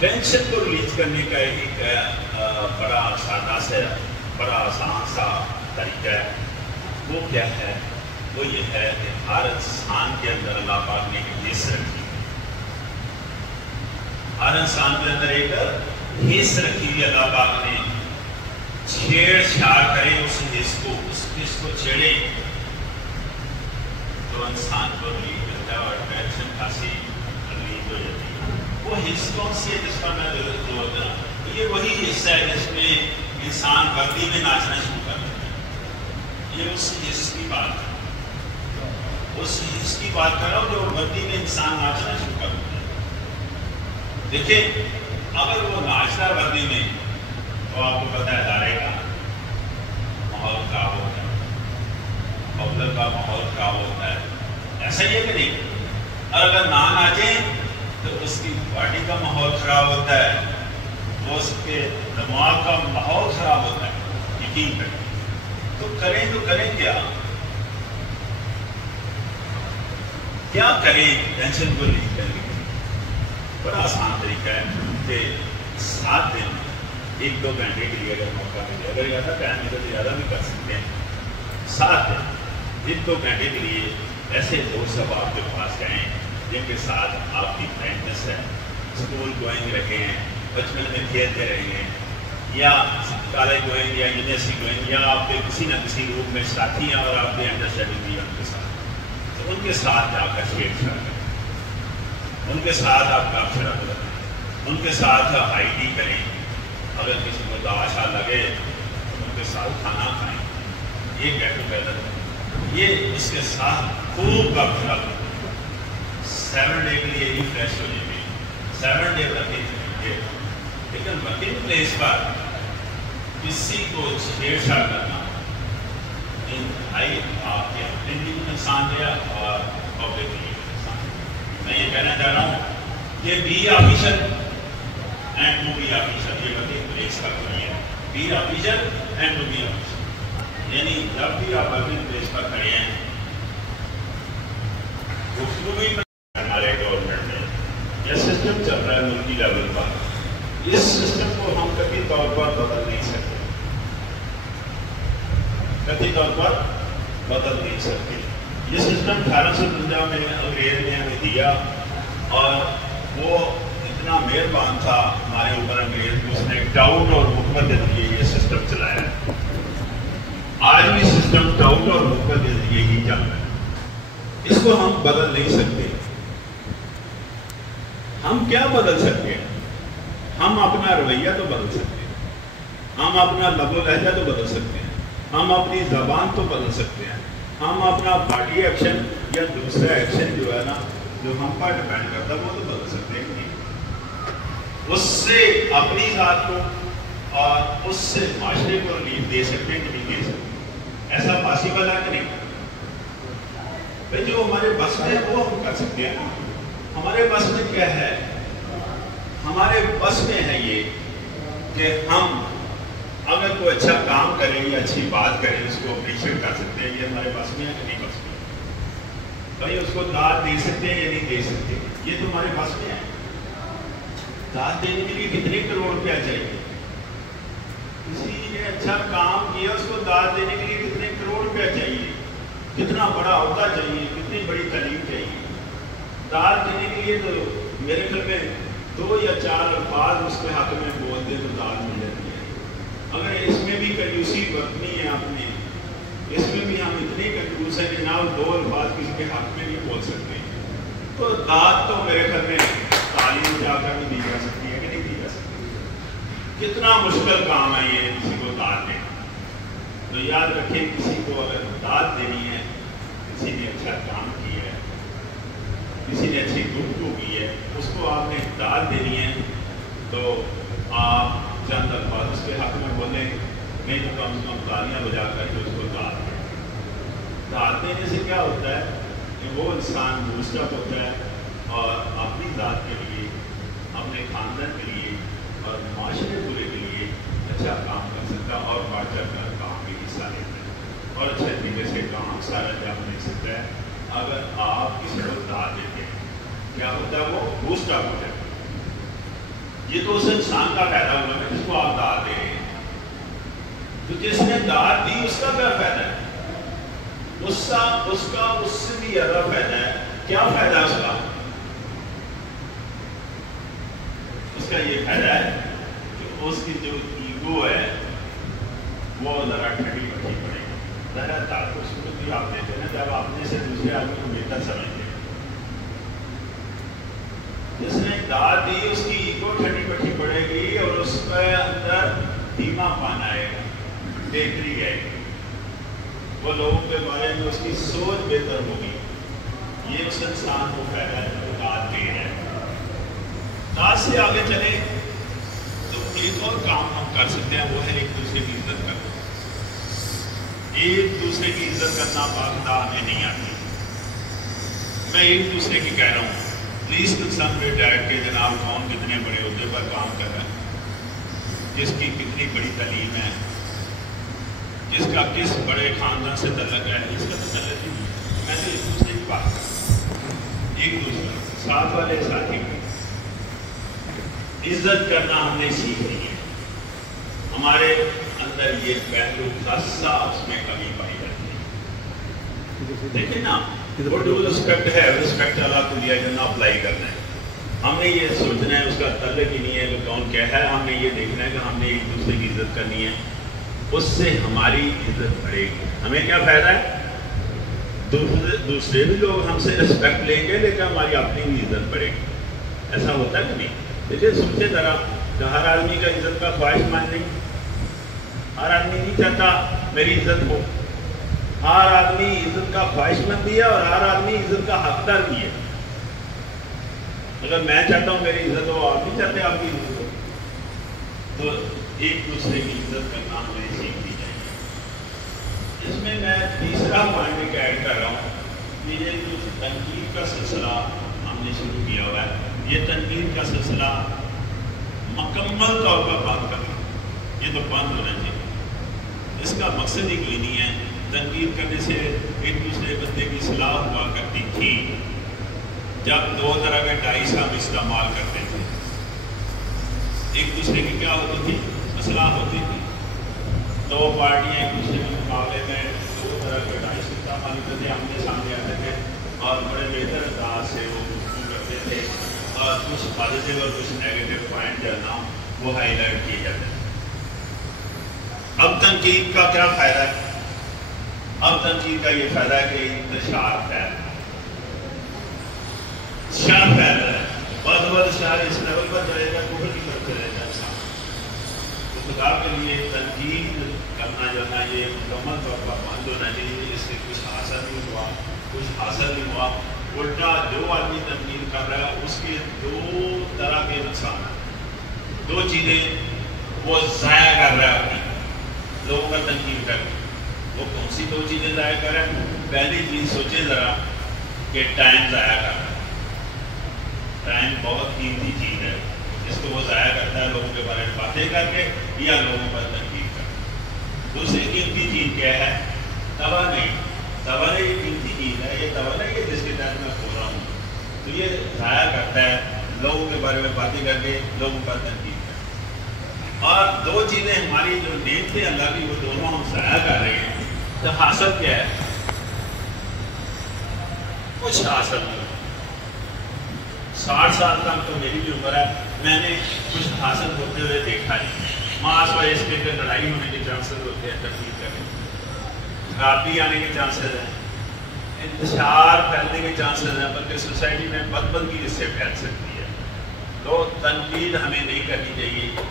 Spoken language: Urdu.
ٹینشن کو ریلیز کرنے کا ایک بڑا سادہ سے بڑا آسان سا طریقہ ہے. وہ کیا ہے؟ وہ یہ ہے کہ ہر انسان کے اندر اللہ پاک نے ایک حص رکھی. ہر انسان کے اندر ایک حص رکھی ہوئی اللہ پاک نے. چھیڑ چھاڑ کرے اس حص کو چھیڑے تو انسان کو ریلیف ملتا ہے اور ٹینشن خاصی ریلیف ہو جاتی ہے. وہ حص کون سی ہے جس پر میں زور دے رہا ہوں؟ یہ وہی حصہ ہے جس میں انسان وردی میں ناچنا شروع کر دیتا ہے. یہ اس حص کی بات ہے. اس حص کی بات کر رہا ہوں جو وردی میں انسان ناچنا شروع کر دیتا ہے. دیکھیں اگر وہ ناچتا ہے وردی میں تو آپ کو پتہ ہے ادارے کا ماحول خراب ہوتا ہے, پبلک کا ماحول خراب ہوتا ہے. ایسا ہی ہے کہ نہیں؟ اور اگر نہ ناچیں تو اس کی پارٹی کا ماحول خراب ہوتا ہے, وہ اس کے دماغ کا ماحول خراب ہوتا ہے. یقین کریں تو کریں کیا کریں ٹینشن کو ریلیز کرنے کے لیے؟ بڑا آسان طریقہ ہے کہ 7 دن 1-2 گھنٹے کے لیے اگر موقع ملے, اگر زیادہ ٹائم ملے تو زیادہ بھی کر سکتے ہیں. 7 دن 1-2 گھنٹے کے لیے ایسے دوست اب آپ کے پاس جائیں جن کے ساتھ آپ کی فرینڈنس ہے, اسکول گوئنگ رکھے ہیں, بچپن میں کھیلتے رہے ہیں, یا کالج گوئنگ یا یونیورسٹی گوئنگ, یا آپ کے کسی نہ کسی گروپ میں ساتھی ہیں اور آپ نے انڈرسٹینڈنگ دی ان کے ساتھ, تو ان کے ساتھ جا کر چھیڑ چھاڑ کریں, ان کے ساتھ آپ گپ شپ کریں, ان کے ساتھ ہائی ٹی کریں. اگر کسی کو تماشا لگے تو ان کے ساتھ کھانا کھائیں, یہ گیٹ ٹوگیدر ہے. یہ اس کے ساتھ خوب گپ شپ 7 ڈے کے لیے ریفریش ہو جائیں گے. 7 ڈے ورکنگ کریں گے, لیکن ورکنگ پلیس پر کسی کو چھیڑ چھاڑ کرنا انتہائی آپ کے اپنے لیے نقصان دیا اور پبلک کے لیے نقصان. میں یہ کہنا چاہ رہا ہوں کہ بی آفیشر اینڈ ٹو بی آفیشر, یہ ورکنگ پلیس کا کھڑی ہے. بی آفیشر اینڈ ٹو بی آفیشر, یعنی جب بھی آپ ورکنگ پلیس پر کھڑے ہیں گفتگو ہمارے گورنمنٹ میں یہ سسٹم چل رہا ہے ملکی لیول پر, اس سسٹم کو ہم کبھی طور پر بدل نہیں سکتے, کبھی طور پر بدل نہیں سکتے. یہ سسٹم 1852 میں انگریز نے ہمیں دیا اور وہ اتنا مہربان تھا ہمارے اوپر انگریز کو, اس نے ڈاؤٹ اور حکمت کے ذریعے یہ سسٹم چلایا ہے. آج بھی سسٹم ڈاؤٹ اور حکمت کے ذریعے ہی چل رہا ہے. اس کو ہم بدل نہیں سکتے. ہم کیا بدل سکتے ہیں؟ ہم اپنا رویہ تو بدل سکتے ہیں, ہم اپنا لب و لہجہ تو بدل سکتے ہیں, ہم اپنی زبان تو بدل سکتے ہیں, ہم اپنا باڈی ایکشن یا دوسرا ایکشن جو ہے نا جو ہم پر ڈیپینڈ کرتا ہے وہ تو بدل سکتے ہیں. اس سے اپنی ذات کو اور اس سے معاشرے کو ریلیف دے سکتے ہیں کہ نہیں دے سکتے؟ ایسا پاسبل ہے کہ نہیں؟ بھائی جو ہمارے بس میں ہے وہ ہم کر سکتے ہیں. ہمارے بس میں کیا ہے؟ ہمارے بس میں ہے یہ کہ ہم اگر کوئی اچھا کام کریں یا اچھی بات کریں اس کو اپریشیٹ کر سکتے ہیں. یہ ہمارے بس میں ہے کہ نہیں بس میں؟ بھائی اس کو داد دے سکتے ہیں یا نہیں دے سکتے؟ یہ تو ہمارے بس میں ہے. داد دینے کے لیے کتنے کروڑ روپیہ چاہیے؟ کسی نے اچھا کام کیا اس کو داد دینے کے لیے کتنے کروڑ روپیہ چاہیے؟ کتنا بڑا عہدہ چاہیے؟ کتنی بڑی تعلیم چاہیے؟ داد دینے کے لیے تو میرے خیال میں 2 یا 4 الفاظ اس کے حق میں بول دیں تو داد مل جاتی ہے. اگر اس میں بھی کنجوسی برتنی ہے آپ نے, اس میں بھی ہم اتنے کنجوس ہیں کہ جناب 2 الفاظ کسی کے حق میں نہیں بول سکتے, تو داد تو میرے خیال میں تعلیم جا کر بھی دی جا سکتی ہے کہ نہیں دی جا سکتی؟ کتنا مشکل کام ہے یہ کسی کو داد دینا. تو یاد رکھیں کسی کو اگر داد دینی ہے, کسی نے اچھا کام کیا ہے, کسی نے اچھی گفتگو کی ہے, اس کو آپ نے داد دینی ہے تو آپ چند الفاظ اس کے حق میں بولیں, نہیں تو کم سے کم تالیاں بجا کر کے اس کو داد دیں. داد دینے سے کیا ہوتا ہے کہ وہ انسان بوسٹ اپ ہوتا ہے اور اپنی ذات کے لیے, اپنے خاندان کے لیے اور معاشرے پورے کے لیے اچھا کام کر سکتا ہے اور بڑھ چڑھ کر کام میں حصہ لیتا ہے اور اچھے طریقے سے کام سارا انجام دے سکتا ہے. اگر آپ کسی کو داد دیتے ہیں کیا ہوتا ہے؟ وہ بوسٹ اپ ہو جاتا ہے. یہ تو اس انسان کا فائدہ ہوا ہے جس کو آپ داد دے رہے ہیں. تو جس نے داد دی اس کا کیا فائدہ ہے؟ اس کا اس سے بھی زیادہ فائدہ ہے. کیا فائدہ ہے اس کا؟ اس کا یہ فائدہ ہے کہ اس کی جو ایگو ہے وہ ذرا ٹھنڈی بٹھی پڑے گی. ذرا تعلق صورت بھی آپ دیتے ہیں نا جب اپنے سے دوسرے آدمی کو بہتر سمجھتے ہیں. جس نے داد دی اس کی ایگو ٹھنڈی بٹھی پڑے گی اور اس کے اندر دھیما پان آئے گا, بہتری آئے گی. وہ لوگوں کے بارے میں اس کی سوچ بہتر ہوگی. یہ اس انسان کو فائدہ ہے جو داد دے ہے. داد سے آگے چلے تو ایک اور کام ہم کر سکتے ہیں, وہ ہے ایک دوسرے کی عزت کرنا. ایک دوسرے کی عزت کرنا باقاعدہ ہمیں نہیں آتی. میں ایک دوسرے کی کہہ رہا ہوں پلیز کنسنٹریٹ ڈیٹ کہ جناب کون کتنے بڑے عہدے پر کام کر رہا ہے, جس کی کتنی بڑی تعلیم ہے, جس کا کس بڑے خاندان سے تعلق ہے, اس کا تو تعلق ہی نہیں. میں تو ایک دوسرے کی بات کروں, ایک دوسرے ساتھ والے ساتھی کو عزت کرنا ہم نے سیکھ لی ہے. ہمارے اندر یہ پہلو خاصا اس میں کمی پائی جاتی ہے. دیکھیں نا, وہ ڈو رسپیکٹ ہے, رسپیکٹ اللہ کو دیا جانا اپلائی کرنا ہے. ہم نے یہ سوچنا ہے اس کا تعلق ہی نہیں ہے کہ کون کیا ہے. ہم نے یہ دیکھنا ہے کہ ہم نے ایک دوسرے کی عزت کرنی ہے, اس سے ہماری عزت بڑھے گی. ہمیں کیا فائدہ ہے؟ دوسرے بھی لوگ ہم سے رسپیکٹ لیں گے لیکن ہماری اپنی بھی عزت بڑھے گی. ایسا ہوتا ہے کہ نہیں؟ دیکھیے سوچے ذرا کہ ہر آدمی کا عزت کا خواہش مند نہیں. ہر آدمی نہیں چاہتا میری عزت ہو. ہر آدمی عزت کا خواہش مند بھی ہے اور ہر آدمی عزت کا حقدار بھی ہے. اگر میں چاہتا ہوں میری عزت ہو, آپ نہیں چاہتے آپ کی عزت ہو, تو ایک دوسرے کی عزت کرنا ہمیں سیکھنی چاہیے. اس میں تیسرا پوائنٹ ایڈ کر رہا ہوں کہ یہ جو تنقید کا سلسلہ ہم نے شروع کیا ہوا ہے, یہ تنقید کا سلسلہ مکمل طور پر بند کرنا, یہ تو بند ہونا چاہیے. اس کا مقصد ہی کوئی نہیں ہے. تنقید کرنے سے ایک دوسرے بندے کی اصلاح ہوا کرتی تھی جب دو طرح کے ڈائس ہم استعمال کرتے تھے. ایک دوسرے کی کیا ہوتی تھی؟ اصلاح ہوتی تھی. دو پارٹیاں ایک دوسرے کے مقابلے میں دو طرح کے ڈائس استعمال کرتے تھے, آمنے سامنے آتے تھے اور بڑے بہتر انداز سے وہ گفتگو کرتے تھے اور کچھ پازیٹیو اور کچھ نیگیٹو پوائنٹ جو ہے نا وہ ہائی لائٹ کیے جاتے تھے. اب تنقید کا کیا فائدہ ہے؟ اب تنقید کا یہ فائدہ ہے کہ انتشار پھیل رہا ہے. بہت شہر اس لیول پر چلے گا, کفر کی طرف چلے گا انسان. تو خدا کے لیے تنقید کرنا جو ہے یہ مکمل طور پر بند ہونا چاہیے. اس سے کچھ حاصل نہیں ہوا, کچھ حاصل نہیں ہوا. الٹا جو آدمی تنقید کر رہا ہے اس کے دو طرح کے نقصان ہیں. دو چیزیں وہ ضائع کر رہا ہے اپنی لوگوں کا تنقید کر کے. وہ کون سی دو چیزیں ضائع کر رہے ہیں؟ پہلی چیز سوچے ذرا کہ ٹائم ضائع کر رہا ہے. ٹائم بہت قیمتی چیز ہے, جس کو وہ ضائع کرتا ہے لوگوں کے بارے میں باتیں کر کے یا لوگوں پر تنقید کر کے. دوسری قیمتی چیز کیا ہے؟ توانائی. توانائی یہ قیمتی چیز ہے. یہ توانائی ہے جس کے تحت میں کھول رہا ہوں, تو یہ ضائع کرتا ہے لوگوں کے بارے میں باتیں کر کے لوگوں پر تنقید. اور دو چیزیں ہماری جو نیت ہے اللہ کی, وہ دونوں ہم ضائع کر رہے ہیں. تو حاصل کیا ہے؟ کچھ حاصل نہیں. 60 سال تک تو میری بھی عمر ہے, میں نے کچھ حاصل ہوتے ہوئے دیکھا نہیں. ماس و اس کے لڑائی ہونے کے چانسز ہوتے ہیں, تنقید کرنے, خرابی آنے کے چانسز ہیں, انتشار پھیلنے کے چانسز ہیں, بلکہ سوسائٹی میں بدبدگی اس سے پھیل سکتی ہے. تو تنقید ہمیں نہیں کرنی چاہیے.